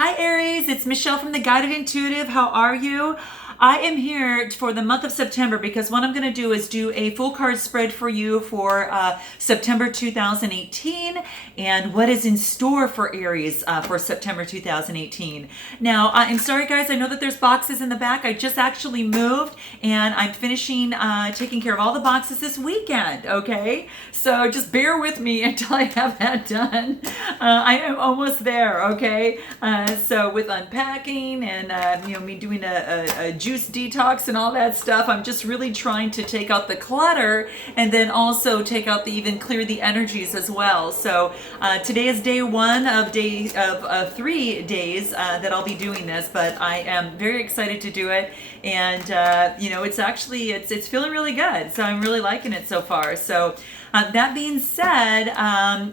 Hi Aries, it's Michelle from the Guided Intuitive. How are you? I am here for the month of September because what I'm going to do is do a full card spread for you for September 2018 and what is in store for Aries for September 2018. Now, I'm sorry guys, I know that there's boxes in the back. I just actually moved and I'm finishing taking care of all the boxes this weekend, okay? So just bear with me until I have that done. I am almost there, okay? So with unpacking and me doing a juice detox and all that stuff, I'm just really trying to take out the clutter and then also take out even clear the energies as well. So today is day one of 3 days that I'll be doing this, but I am very excited to do it. And it's feeling really good. So I'm really liking it so far. So that being said,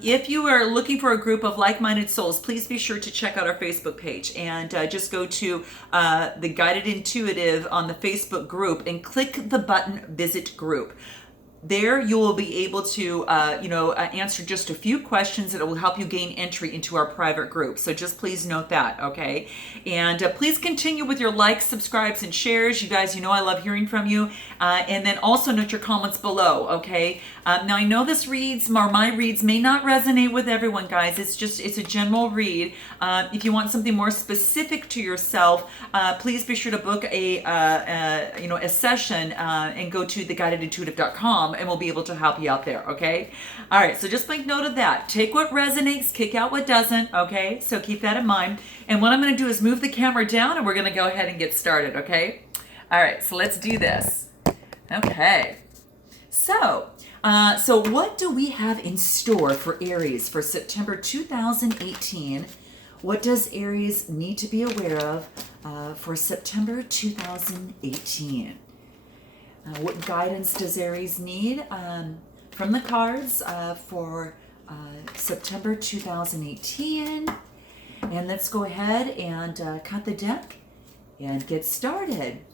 if you are looking for a group of like-minded souls, please be sure to check out our Facebook page and just go to the Guided Intuitive on the Facebook group and click the button Visit Group. There you will be able to, answer just a few questions that will help you gain entry into our private group. So just please note that, okay? And please continue with your likes, subscribes, and shares. You guys, I love hearing from you. And then also note your comments below, okay? Now I know this my reads may not resonate with everyone, guys. It's a general read. If you want something more specific to yourself, please be sure to book a session and go to theguidedintuitive.com. And we'll be able to help you out there, okay? All right, so just make note of that. Take what resonates, kick out what doesn't, okay? So keep that in mind. And what I'm going to do is move the camera down and we're going to go ahead and get started, okay? All right, so let's do this. Okay. So what do we have in store for Aries for September 2018? What does Aries need to be aware of for September 2018? What guidance does Aries need from the cards for September 2018? And let's go ahead and cut the deck and get started.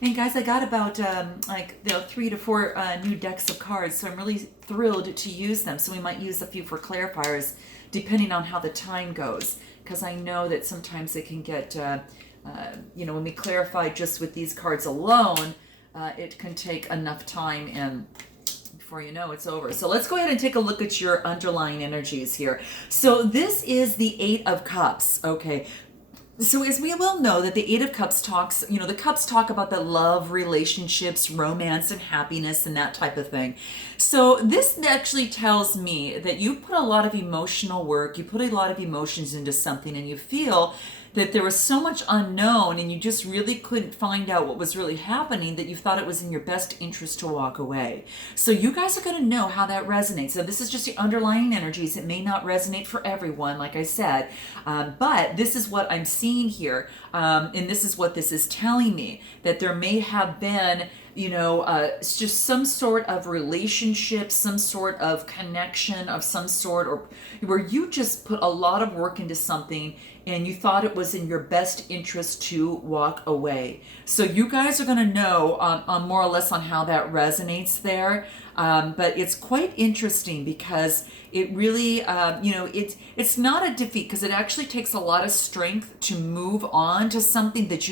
And guys, I got about 3 to 4 new decks of cards, so I'm really thrilled to use them. So we might use a few for clarifiers depending on how the time goes, because I know that sometimes it can get, when we clarify just with these cards alone, it can take enough time and before you know it's over. So let's go ahead and take a look at your underlying energies here. So this is the 8 of Cups, okay? So as we well know that the 8 of Cups talks, the cups talk about the love, relationships, romance, and happiness and that type of thing. So this actually tells me that you put a lot of emotional work, you put a lot of emotions into something and you feel that there was so much unknown and you just really couldn't find out what was really happening that you thought it was in your best interest to walk away. So you guys are going to know how that resonates. So this is just the underlying energies. It may not resonate for everyone, like I said, but this is what I'm seeing here. And this is what this is telling me, that there may have been it's just some sort of relationship, some sort of connection of some sort, or where you just put a lot of work into something and you thought it was in your best interest to walk away. So you guys are going to know on more or less on how that resonates there. But it's quite interesting because it really, it's not a defeat, because it actually takes a lot of strength to move on to something that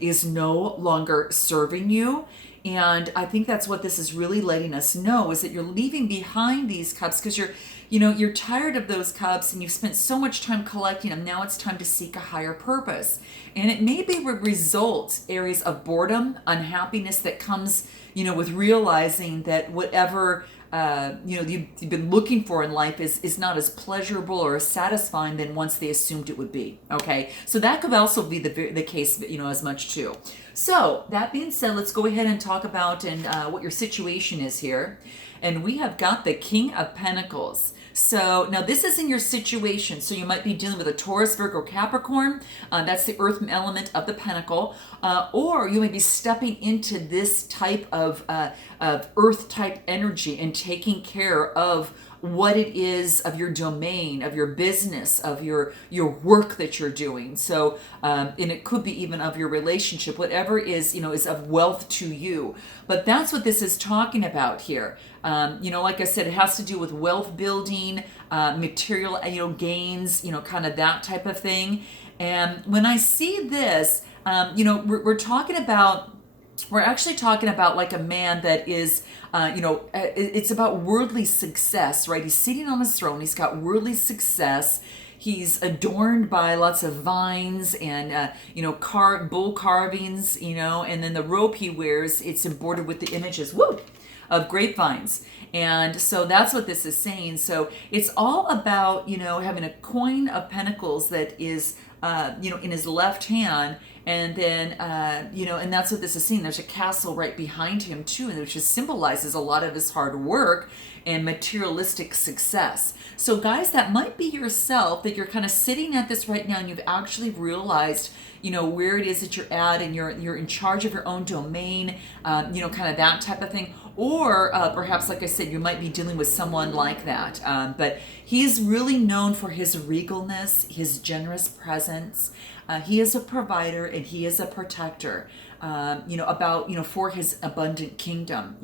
is no longer serving you. And I think that's what this is really letting us know, is that you're leaving behind these cups because you're tired of those cups and you've spent so much time collecting them. Now it's time to seek a higher purpose. And it may be results, areas of boredom, unhappiness that comes, with realizing that whatever you've been looking for in life is not as pleasurable or as satisfying than once they assumed it would be. Okay, so that could also be the case, as much too. So that being said, let's go ahead and talk about what your situation is here. And we have got the King of Pentacles. So now this is in your situation. So you might be dealing with a Taurus, Virgo, Capricorn. That's the earth element of the pentacle. Or you may be stepping into this type of earth type energy and taking care of what it is of your domain, of your business, of your work that you're doing. So, and it could be even of your relationship, whatever is, is of wealth to you. But that's what this is talking about here. Like I said, it has to do with wealth building, material, gains, kind of that type of thing. And when I see this, we're actually talking about like a man that is, it's about worldly success, right? He's sitting on his throne. He's got worldly success. He's adorned by lots of vines and, bull carvings, and then the robe he wears, it's embroidered with the images, of grapevines. And so that's what this is saying. So it's all about, having a coin of pentacles that is, in his left hand. And then, and that's what this is saying. There's a castle right behind him too, which just symbolizes a lot of his hard work and materialistic success. So guys, that might be yourself, that you're kind of sitting at this right now and you've actually realized, where it is that you're at, and you're in charge of your own domain, kind of that type of thing. Or perhaps, like I said, you might be dealing with someone like that. But he's really known for his regalness, his generous presence. He is a provider and he is a protector, for his abundant kingdom,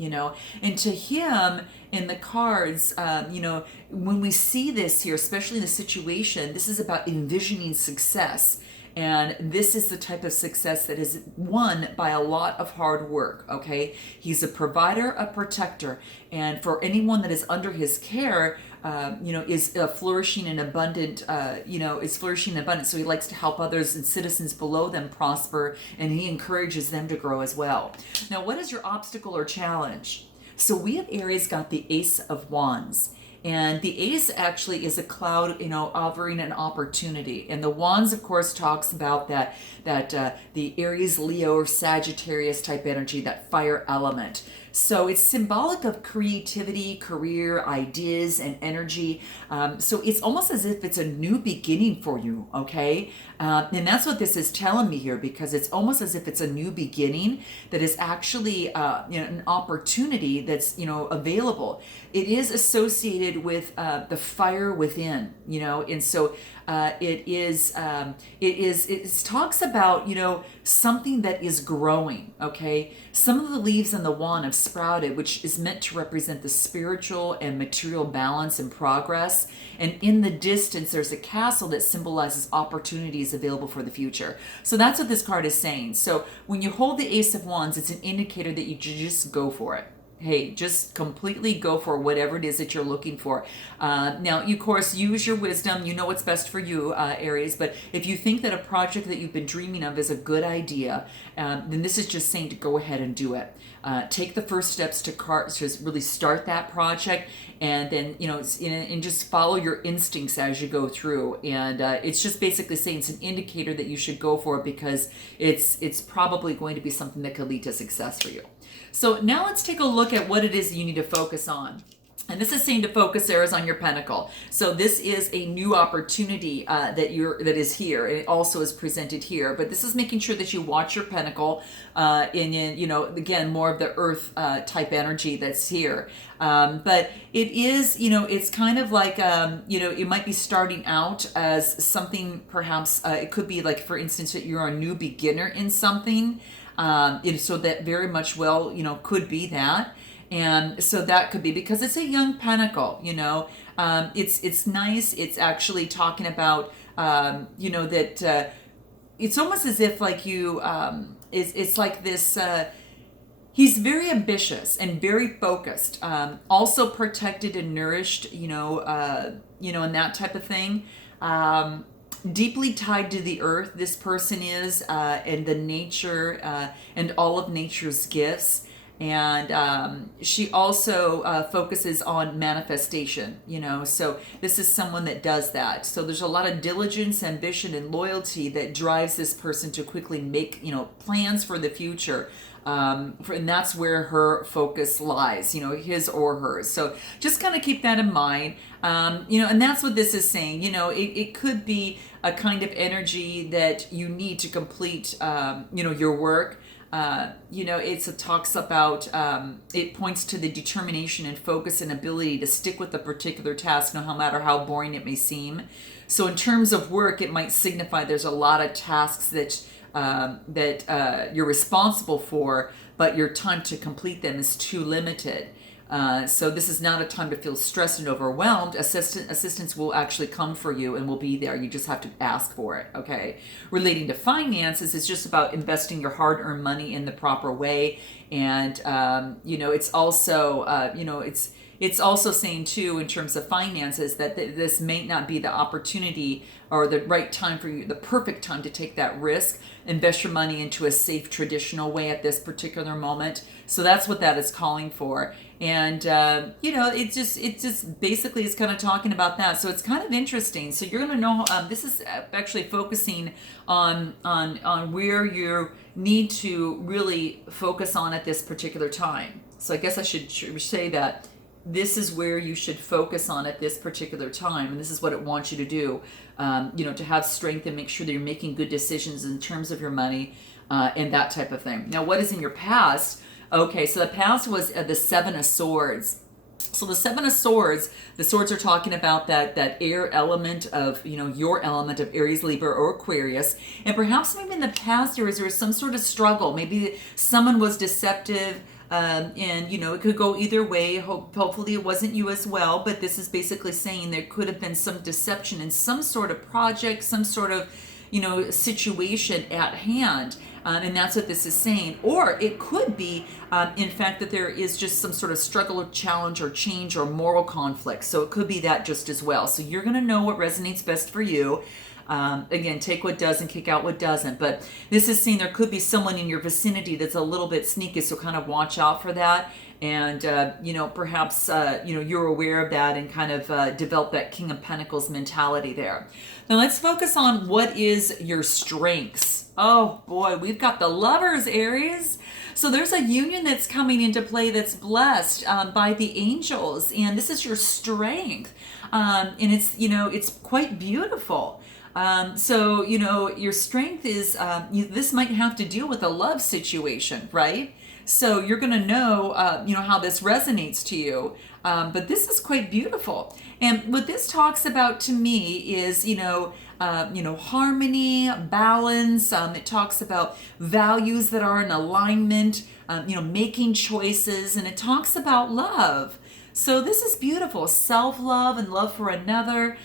and to him in the cards, when we see this here, especially in the situation, this is about envisioning success. And this is the type of success that is won by a lot of hard work, okay? He's a provider, a protector, and for anyone that is under his care, is flourishing and abundant, is flourishing and abundant. So he likes to help others and citizens below them prosper, and he encourages them to grow as well. Now, what is your obstacle or challenge? So we have Aries got the Ace of Wands. And the ace actually is a cloud, offering an opportunity. And the wands, of course, talks about that the Aries, Leo, or Sagittarius type energy, that fire element. So it's symbolic of creativity, career, ideas, and energy. So it's almost as if it's a new beginning for you, okay? And that's what this is telling me here, because it's almost as if it's a new beginning that is actually an opportunity that's available. It is associated with the fire within, and so it talks about something that is growing. Okay, some of the leaves on the wand have sprouted, which is meant to represent the spiritual and material balance and progress. And in the distance, there's a castle that symbolizes opportunities available for the future. So that's what this card is saying. So when you hold the Ace of Wands, it's an indicator that you just go for it. Hey, just completely go for whatever it is that you're looking for. Now, you, of course, use your wisdom. You know what's best for you, Aries. But if you think that a project that you've been dreaming of is a good idea, then this is just saying to go ahead and do it. Take the first steps to really start that project, and then and just follow your instincts as you go through. And it's just basically saying it's an indicator that you should go for it, because it's probably going to be something that could lead to success for you. So now let's take a look at what it is you need to focus on. And this is saying to focus, Aries, on your pentacle. So this is a new opportunity that is here, and it also is presented here. But this is making sure that you watch your pentacle, again, more of the earth type energy that's here. But it is, it's kind of like, it might be starting out as something, perhaps it could be like, for instance, that you're a new beginner in something. So that very much could be that. And so that could be because it's a young pentacle, it's nice. It's actually talking about, that it's almost as if like it's like this, he's very ambitious and very focused, also protected and nourished, and that type of thing. Deeply tied to the earth, this person is, and the nature, and all of nature's gifts. And she also focuses on manifestation, so this is someone that does that. So there's a lot of diligence, ambition, and loyalty that drives this person to quickly make, plans for the future. And that's where her focus lies, his or hers. So just kind of keep that in mind. And that's what this is saying. It could be a kind of energy that you need to complete, your work. It talks about, it points to the determination and focus and ability to stick with a particular task, no matter how boring it may seem. So in terms of work, it might signify there's a lot of tasks that you're responsible for, but your time to complete them is too limited. So this is not a time to feel stressed and overwhelmed. Assistance will actually come for you and will be there. You just have to ask for it, okay? Relating to finances, it's just about investing your hard-earned money in the proper way. And, it's also, it's also saying too, in terms of finances, that this may not be the opportunity or the right time for you, the perfect time to take that risk. Invest your money into a safe, traditional way at this particular moment. So that's what that is calling for. And, it just basically is kind of talking about that. So it's kind of interesting. So you're going to know, this is actually focusing on where you need to really focus on at this particular time. So I guess I should say that this is where you should focus on at this particular time, and this is what it wants you to do, to have strength and make sure that you're making good decisions in terms of your money and that type of thing. Now, what is in your past? Okay, so the past was the Seven of Swords. So the Seven of Swords, the swords are talking about that air element of, your element of Aries, Libra, or Aquarius. And perhaps maybe in the past there was some sort of struggle. Maybe someone was deceptive. And it could go either way. Hopefully it wasn't you as well, but this is basically saying there could have been some deception in some sort of project, some sort of situation at hand, and that's what this is saying. Or it could be in fact that there is just some sort of struggle or challenge or change or moral conflict. So it could be that just as well. So you're going to know what resonates best for you. Again, take what does and kick out what doesn't. But this is saying there could be someone in your vicinity that's a little bit sneaky, so kind of watch out for that. And, perhaps, you're aware of that and kind of develop that King of Pentacles mentality there. Now let's focus on what is your strengths. Oh boy, we've got the Lovers, Aries. So there's a union that's coming into play that's blessed by the angels. And this is your strength. And it's quite beautiful. Your strength is, this might have to deal with a love situation, right? So you're going to know, how this resonates to you. But this is quite beautiful. And what this talks about to me is, harmony, balance. It talks about values that are in alignment, making choices, and it talks about love. So this is beautiful. Self-love and love for another.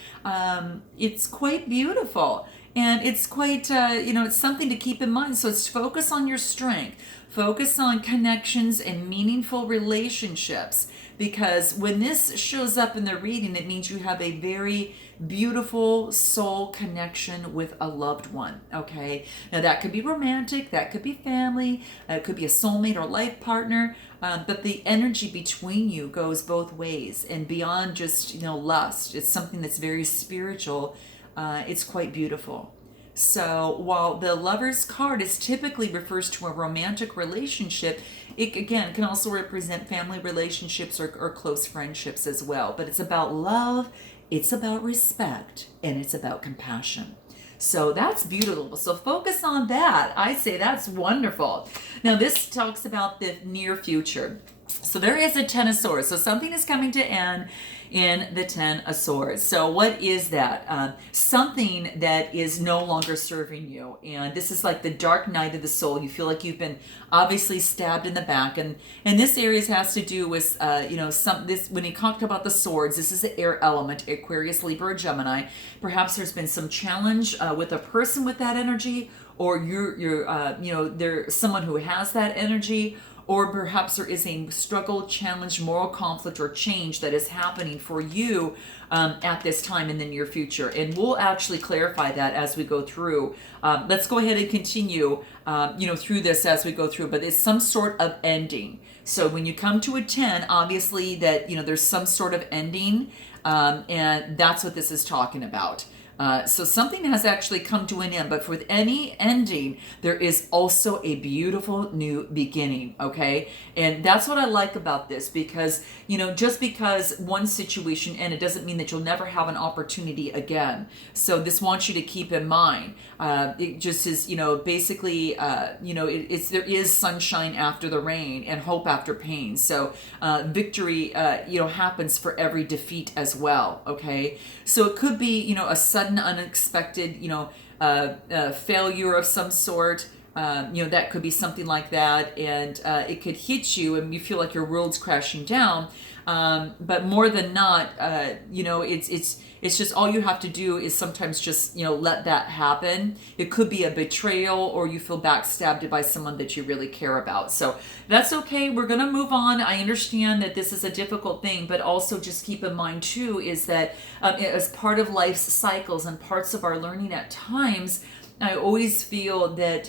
It's quite beautiful. And it's quite, it's something to keep in mind. So it's focus on your strength. Focus on connections and meaningful relationships. Because when this shows up in the reading, it means you have a very beautiful soul connection with a loved one, okay? Now that could be romantic, that could be family, it could be a soulmate or life partner, but the energy between you goes both ways and beyond just, lust. It's something that's very spiritual. It's quite beautiful. So while the Lover's card is typically refers to a romantic relationship, it again can also represent family relationships or close friendships as well. But it's about love, it's about respect, and it's about compassion. So that's beautiful. So focus on that. I say that's wonderful. Now this talks about the near future. So there is a Ten of Swords. So something is coming to end in the Ten of Swords. So what is that? Something that is no longer serving you. And this is like the dark night of the soul. You feel like you've been obviously stabbed in the back. And this Aries has to do with, when he talked about the swords, this is the air element, Aquarius, Libra, or Gemini. Perhaps there's been some challenge with a person with that energy, or there's someone who has that energy, or perhaps there is a struggle, challenge, moral conflict, or change that is happening for you at this time in the near future. And we'll actually clarify that as we go through. Let's go ahead and continue, through this as we go through. But it's some sort of ending. So when you come to a 10, obviously that, there's some sort of ending. And that's what this is talking about. So something has actually come to an end, but with any ending, there is also a beautiful new beginning, okay? And that's what I like about this, because, just because one situation ended doesn't mean that you'll never have an opportunity again. So this wants you to keep in mind. It just is, basically, there is sunshine after the rain and hope after pain. So victory, happens for every defeat as well, okay? So it could be, a sudden unexpected failure of some sort. That could be something like that, and it could hit you and you feel like your world's crashing down. But more than not, it's just all you have to do is sometimes just let that happen. It could be a betrayal, or you feel backstabbed by someone that you really care about. So that's okay. We're gonna move on. I understand that this is a difficult thing, but also just keep in mind too is that as part of life's cycles and parts of our learning, at times I always feel that,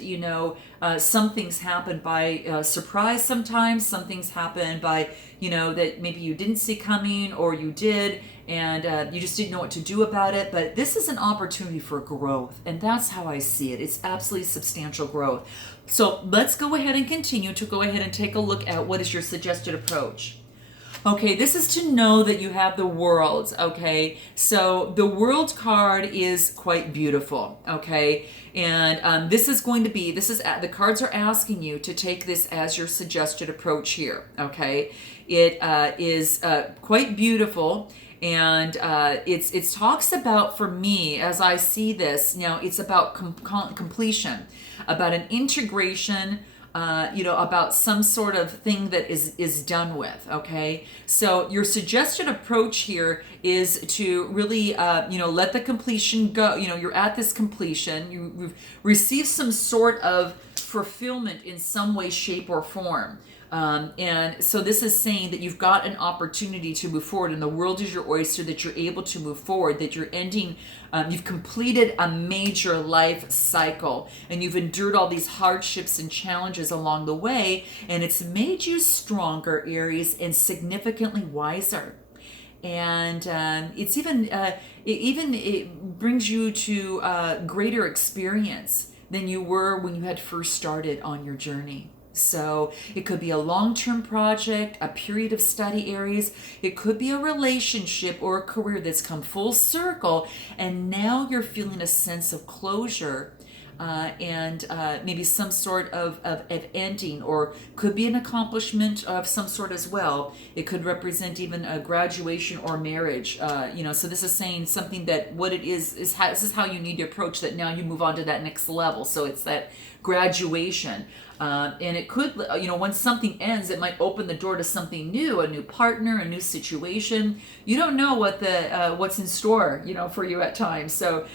some things happen by surprise sometimes. Some things happen by, that maybe you didn't see coming, or you did, and you just didn't know what to do about it. But this is an opportunity for growth, and that's how I see it. It's absolutely substantial growth. So let's go ahead and continue to go ahead and take a look at what is your suggested approach. Okay, this is to know that you have the world, okay? So the world card is quite beautiful, okay? And the cards are asking you to take this as your suggested approach here, okay? It is quite beautiful, and it talks about, for me, as I see this, now it's about completion, about an integration, about some sort of thing that is done with, okay? So your suggested approach here is to really, let the completion go. You're at this completion. You've received some sort of fulfillment in some way, shape, or form. And so this is saying that you've got an opportunity to move forward, and the world is your oyster, that you're able to move forward, that you're ending, you've completed a major life cycle, and you've endured all these hardships and challenges along the way, and it's made you stronger, Aries, and significantly wiser. And it brings you to greater experience than you were when you had first started on your journey. So it could be a long-term project, a period of study, Aries. It could be a relationship or a career that's come full circle, and now you're feeling a sense of closure, and maybe some sort of ending, or could be an accomplishment of some sort as well. It could represent even a graduation or marriage. So this is saying something that what it is this is how you need to approach that. Now you move on to that next level. So it's that graduation. And it could, once something ends, it might open the door to something new, a new partner, a new situation. You don't know what's in store, for you at times. So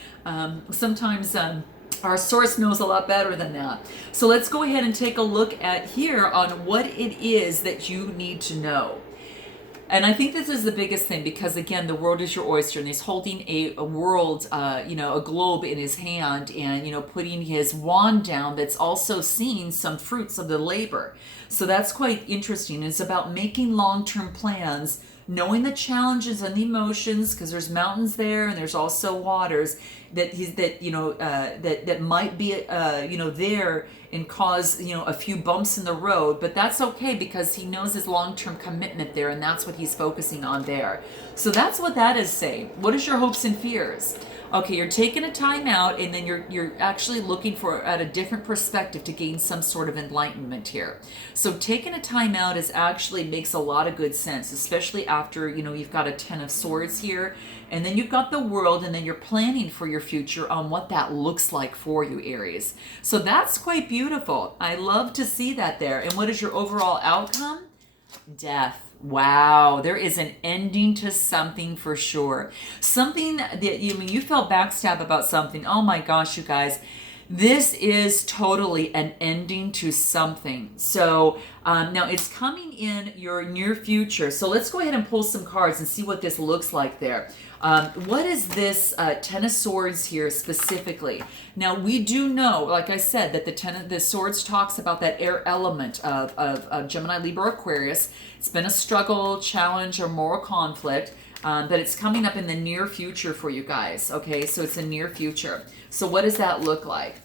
sometimes our source knows a lot better than that. So let's go ahead and take a look at here on what it is that you need to know. And I think this is the biggest thing, because again, the world is your oyster, and he's holding a world, a globe in his hand, and, putting his wand down that's also seeing some fruits of the labor. So that's quite interesting. It's about making long-term plans, knowing the challenges and the emotions, because there's mountains there and there's also waters that might be there and cause a few bumps in the road, but that's okay, because he knows his long-term commitment there, and that's what he's focusing on there. So that's what that is saying. What is your hopes and fears? Okay, you're taking a time out, and then you're actually looking for at a different perspective to gain some sort of enlightenment here. So taking a time out actually makes a lot of good sense, especially after you've got a 10 of Swords here, and then you've got the world, and then you're planning for your future on what that looks like for you, Aries. So that's quite beautiful. I love to see that there. And what is your overall outcome? Death. Wow, there is an ending to something for sure. Something that you felt backstab about something. Oh my gosh, you guys. This is totally an ending to something. So now it's coming in your near future. So let's go ahead and pull some cards and see what this looks like there. What is this 10 of Swords here specifically? Now we do know, like I said, that the Swords talks about that air element of Gemini, Libra, Aquarius. It's been a struggle, challenge, or moral conflict. but it's coming up in the near future for you guys. Okay, so it's a near future. So what does that look like?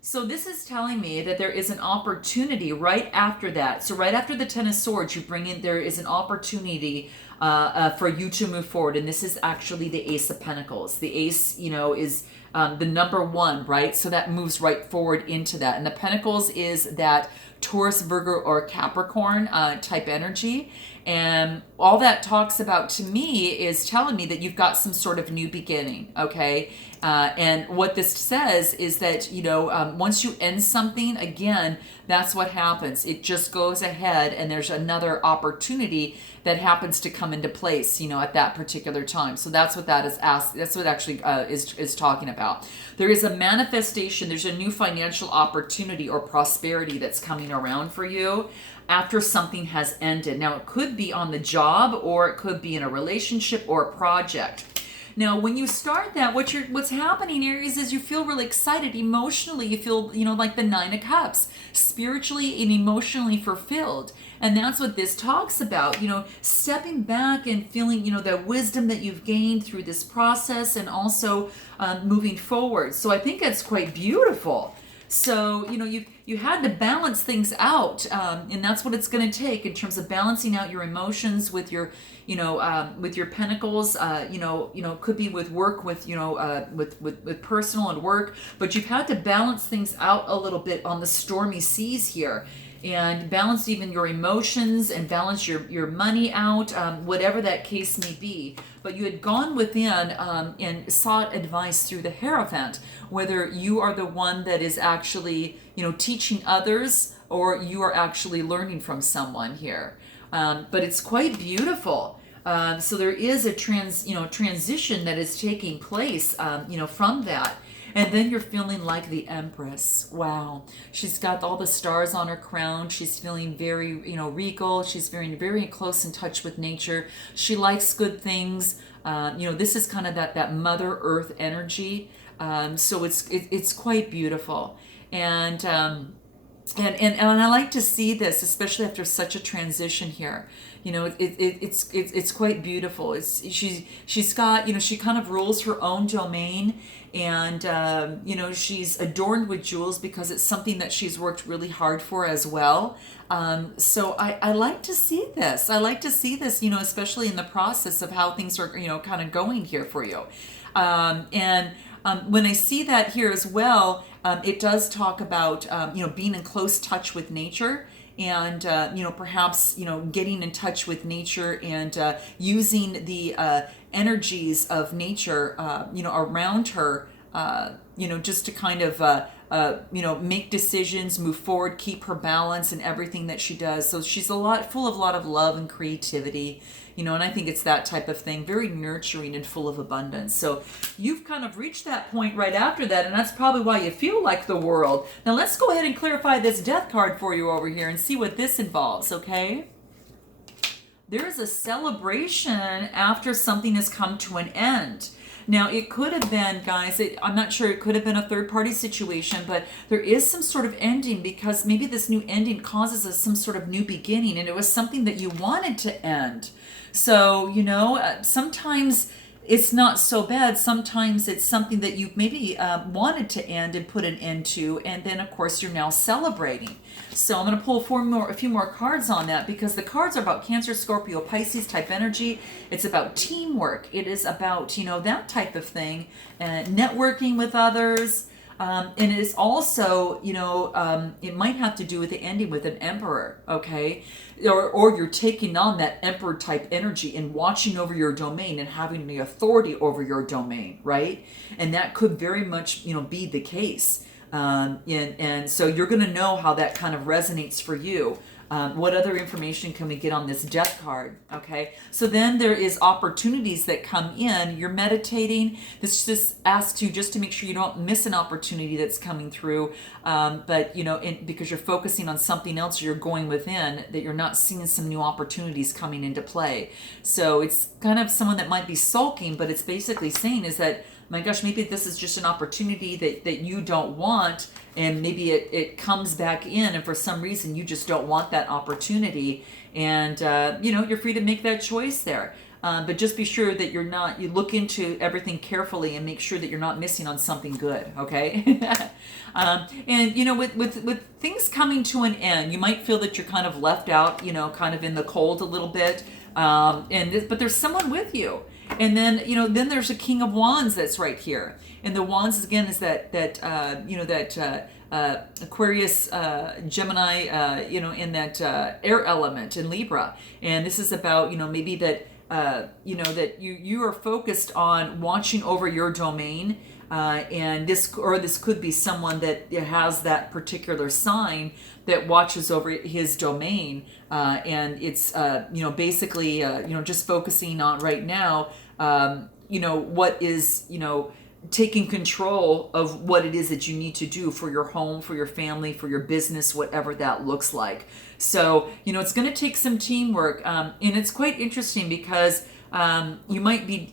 So this is telling me that there is an opportunity right after that. So right after the Ten of Swords, you bring in, there is an opportunity for you to move forward. And this is actually the Ace of Pentacles. The Ace, you know, is the number one, right? So that moves right forward into that. And the Pentacles is that Taurus, Virgo, or Capricorn type energy. And all that talks about to me is telling me that you've got some sort of new beginning, okay? And what this says is that, you know, once you end something, again, that's what happens. It just goes ahead and there's another opportunity that happens to come into place, you know, at that particular time. So that's what that is asked. That's what actually is talking about. There is a manifestation. There's a new financial opportunity or prosperity that's coming around for you after something has ended. Now, it could be on the job, or it could be in a relationship or a project. Now, when you start that, what's happening, Aries, is you feel really excited. Emotionally, you feel, you know, like the Nine of Cups, spiritually and emotionally fulfilled. And that's what this talks about, you know, stepping back and feeling, you know, the wisdom that you've gained through this process, and also moving forward. So I think it's quite beautiful. So, you know, you had to balance things out, and that's what it's going to take in terms of balancing out your emotions with your, you know, with your pentacles. You know, could be with work, with, you know, with personal and work, but you've had to balance things out a little bit on the stormy seas here, and balance even your emotions and balance your money out, whatever that case may be. But you had gone within and sought advice through the Hierophant, whether you are the one that is actually, you know, teaching others, or you are actually learning from someone here. But it's quite beautiful. So there is a transition that is taking place, you know, from that. And then you're feeling like the Empress. Wow. She's got all the stars on her crown. She's feeling very, you know, regal. She's very, very close in touch with nature. She likes good things. You know, this is kind of that Mother Earth energy. So it's quite beautiful. And I like to see this, especially after such a transition here. You know, it's quite beautiful. She's got, you know, she kind of rules her own domain, and you know, she's adorned with jewels because it's something that she's worked really hard for as well. So I like to see this. I like to see this, you know, especially in the process of how things are, you know, kind of going here for you. When I see that here as well, it does talk about, you know, being in close touch with nature, and, you know, perhaps, you know, getting in touch with nature and using the energies of nature, you know, around her, you know, just to kind of, you know, make decisions, move forward, keep her balance in everything that she does. So she's full of a lot of love and creativity, you know, and I think it's that type of thing, very nurturing and full of abundance. So you've kind of reached that point right after that, and that's probably why you feel like the world. Now let's go ahead and clarify this Death card for you over here and see what this involves, okay? There's a celebration after something has come to an end. Now, it could have been, guys, I'm not sure, it could have been a third-party situation, but there is some sort of ending, because maybe this new ending causes us some sort of new beginning, and it was something that you wanted to end. So, you know, sometimes it's not so bad. Sometimes it's something that you maybe wanted to end and put an end to, and then, of course, you're now celebrating. So I'm going to pull a few more cards on that, because the cards are about Cancer, Scorpio, Pisces type energy. It's about teamwork. It is about, you know, that type of thing, networking with others. And it is also, you know, it might have to do with the ending with an emperor, okay? Or you're taking on that emperor type energy and watching over your domain and having the authority over your domain, right? And that could very much, you know, be the case. And so you're going to know how that kind of resonates for you. What other information can we get on this Death card? Okay, so then there is opportunities that come in. You're meditating. This just asks you just to make sure you don't miss an opportunity that's coming through. But, you know, because you're focusing on something else, you're going within, that you're not seeing some new opportunities coming into play. So it's kind of someone that might be sulking, but it's basically saying is that, my gosh, maybe this is just an opportunity that you don't want, and maybe it comes back in, and for some reason you just don't want that opportunity, and you know, you're free to make that choice there. But just be sure that you look into everything carefully and make sure that you're not missing on something good, okay? And, with things coming to an end, you might feel that you're kind of left out, kind of in the cold a little bit. But there's someone with you. And then, then there's a King of Wands that's right here. And the Wands, again, is that Aquarius, Gemini, in that air element in Libra. And this is about, maybe that, that you are focused on watching over your domain. And this could be someone that has that particular sign that watches over his domain. And it's, basically, just focusing on right now, what is, taking control of what it is that you need to do for your home, for your family, for your business, whatever that looks like. So, it's going to take some teamwork. And it's quite interesting because you might be,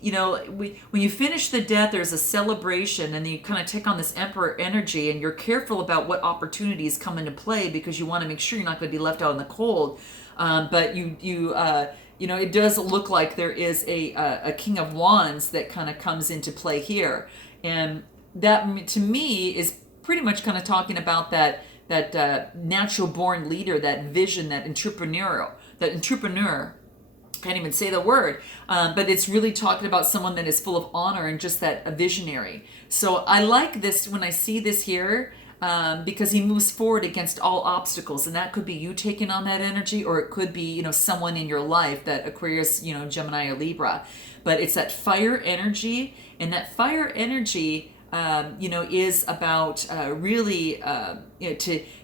when you finish the death, there's a celebration and you kind of take on this emperor energy and you're careful about what opportunities come into play because you want to make sure you're not going to be left out in the cold. But it does look like there is a King of Wands that kind of comes into play here. And that, to me, is pretty much kind of talking about that natural born leader, that vision, that entrepreneur. Can't even say the word, but it's really talking about someone that is full of honor and just a visionary. So I like this when I see this here. Because he moves forward against all obstacles, and that could be you taking on that energy, or it could be someone in your life, that Aquarius, Gemini or Libra. But it's that fire energy, and that fire energy is about really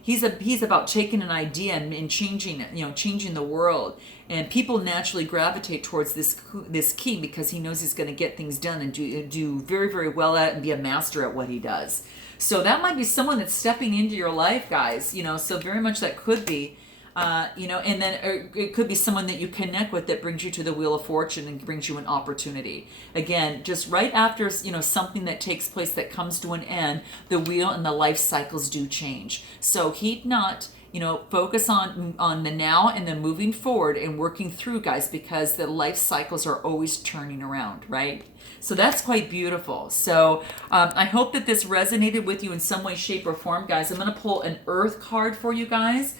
he's about taking an idea and changing it, changing the world. And people naturally gravitate towards this king because he knows he's going to get things done and do very, very well at it and be a master at what he does. So that might be someone that's stepping into your life, guys. So very much that could be. And then it could be someone that you connect with that brings you to the Wheel of Fortune and brings you an opportunity. Again, just right after, something that takes place that comes to an end, the wheel and the life cycles do change. So heed not, focus on the now and then moving forward and working through, guys, because the life cycles are always turning around, right? So that's quite beautiful. So I hope that this resonated with you in some way, shape, or form, guys. I'm going to pull an Earth card for you guys.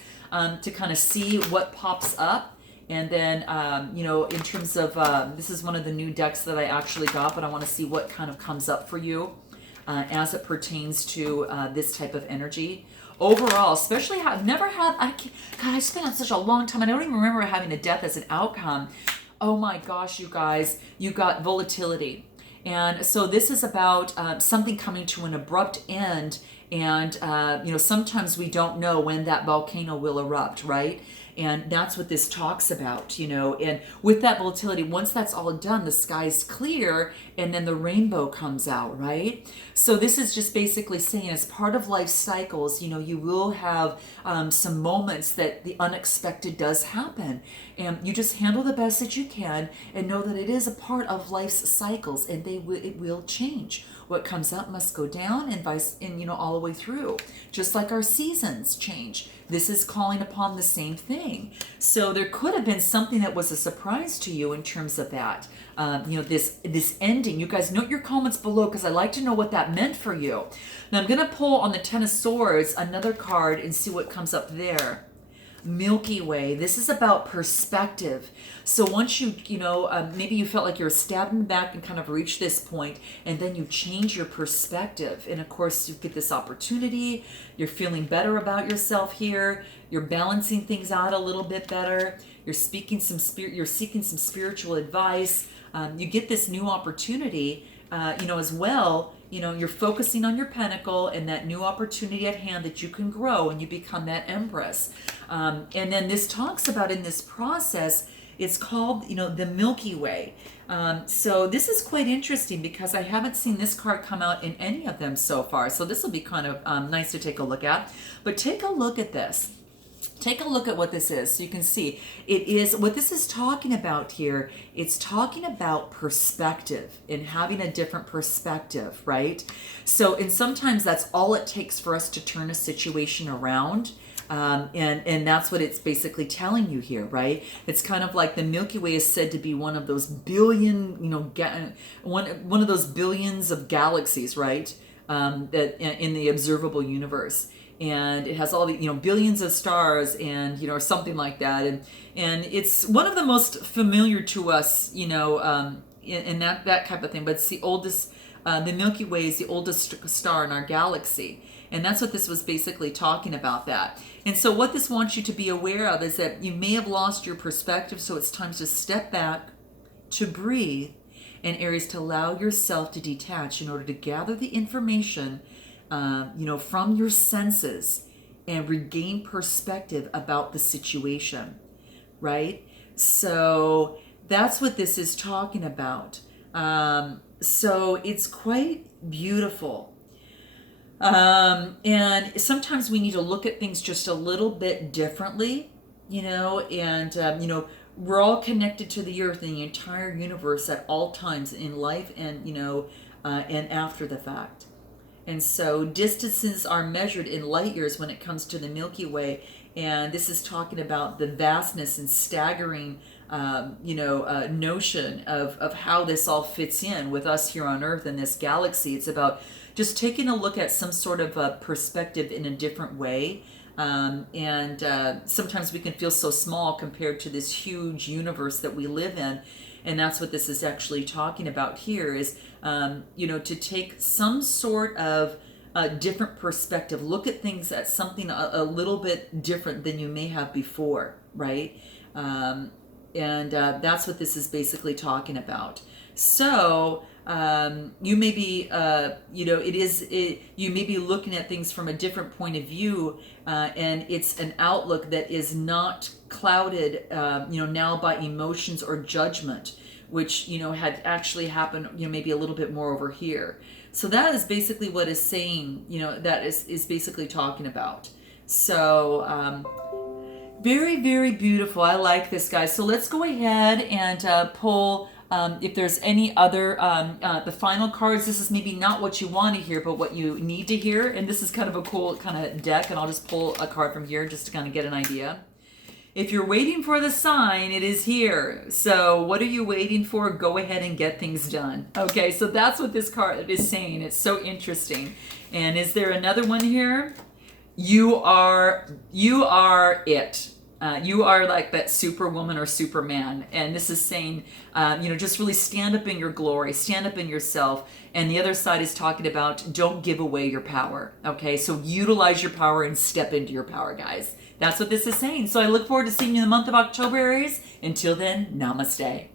To kind of see what pops up. And then, in terms of, this is one of the new decks that I actually got, but I want to see what kind of comes up for you as it pertains to this type of energy. Overall, especially I've never had, I spent on such a long time, I don't even remember having a death as an outcome. Oh my gosh, you guys, you got volatility. And so this is about something coming to an abrupt end. And, sometimes we don't know when that volcano will erupt, right? And that's what this talks about, and with that volatility, once that's all done, the sky's clear and then the rainbow comes out, right? So this is just basically saying, as part of life cycles, you will have some moments that the unexpected does happen, and you just handle the best that you can and know that it is a part of life's cycles, and it will change. What comes up must go down, and all the way through, just like our seasons change. This is calling upon the same thing. So there could have been something that was a surprise to you in terms of that. This ending. You guys note your comments below because I like to know what that meant for you. Now I'm going to pull on the Ten of Swords another card and see what comes up there. Milky Way. This is about perspective. So once maybe you felt like you were stabbed in the back and kind of reached this point, and then you change your perspective. And of course, you get this opportunity. You're feeling better about yourself here. You're balancing things out a little bit better. You're seeking some spiritual advice. You get this new opportunity, as well. You're focusing on your pentacle and that new opportunity at hand that you can grow and you become that empress. And then this talks about, in this process, it's called, the Milky Way. So this is quite interesting because I haven't seen this card come out in any of them so far. So this will be kind of nice to take a look at. But take a look at this. Take a look at what this is so you can see. It is what this is talking about here. It's talking about perspective and having a different perspective, right? So, and sometimes that's all it takes for us to turn a situation around. And that's what it's basically telling you here, right? It's kind of like the Milky Way is said to be one of those billion, one of those billions of galaxies, right? That in the observable universe, and it has all the billions of stars, and or something like that, and it's one of the most familiar to us, in that type of thing. But it's the oldest. The Milky Way is the oldest star in our galaxy. And that's what this was basically talking about, that. And so what this wants you to be aware of is that you may have lost your perspective, so it's time to step back, to breathe, and Aries, to allow yourself to detach in order to gather the information, from your senses and regain perspective about the situation, right? So that's what this is talking about. So it's quite beautiful. And sometimes we need to look at things just a little bit differently, and, we're all connected to the earth and the entire universe at all times in life, and, and after the fact. And so distances are measured in light years when it comes to the Milky Way. And this is talking about the vastness and staggering notion of how this all fits in with us here on Earth in this galaxy. It's about just taking a look at some sort of a perspective in a different way. And sometimes we can feel so small compared to this huge universe that we live in. And that's what this is actually talking about here is, to take some sort of different perspective, look at things at something a little bit different than you may have before, right? And that's what this is basically talking about. So you may be, you may be looking at things from a different point of view, and it's an outlook that is not clouded, now by emotions or judgment, which, had actually happened, maybe a little bit more over here. So that is basically what is saying, that is basically talking about. So, very, very beautiful. I like this, guys. So let's go ahead and pull, if there's any other, the final cards. This is maybe not what you want to hear, but what you need to hear. And this is kind of a cool kind of deck. And I'll just pull a card from here just to kind of get an idea. If you're waiting for the sign, it is here. So what are you waiting for? Go ahead and get things done. Okay, so that's what this card is saying. It's so interesting. And is there another one here? You are it. You are like that superwoman or superman. And this is saying, just really stand up in your glory, stand up in yourself. And the other side is talking about don't give away your power. Okay, so utilize your power and step into your power, guys. That's what this is saying. So I look forward to seeing you in the month of October, Aries. Until then, namaste.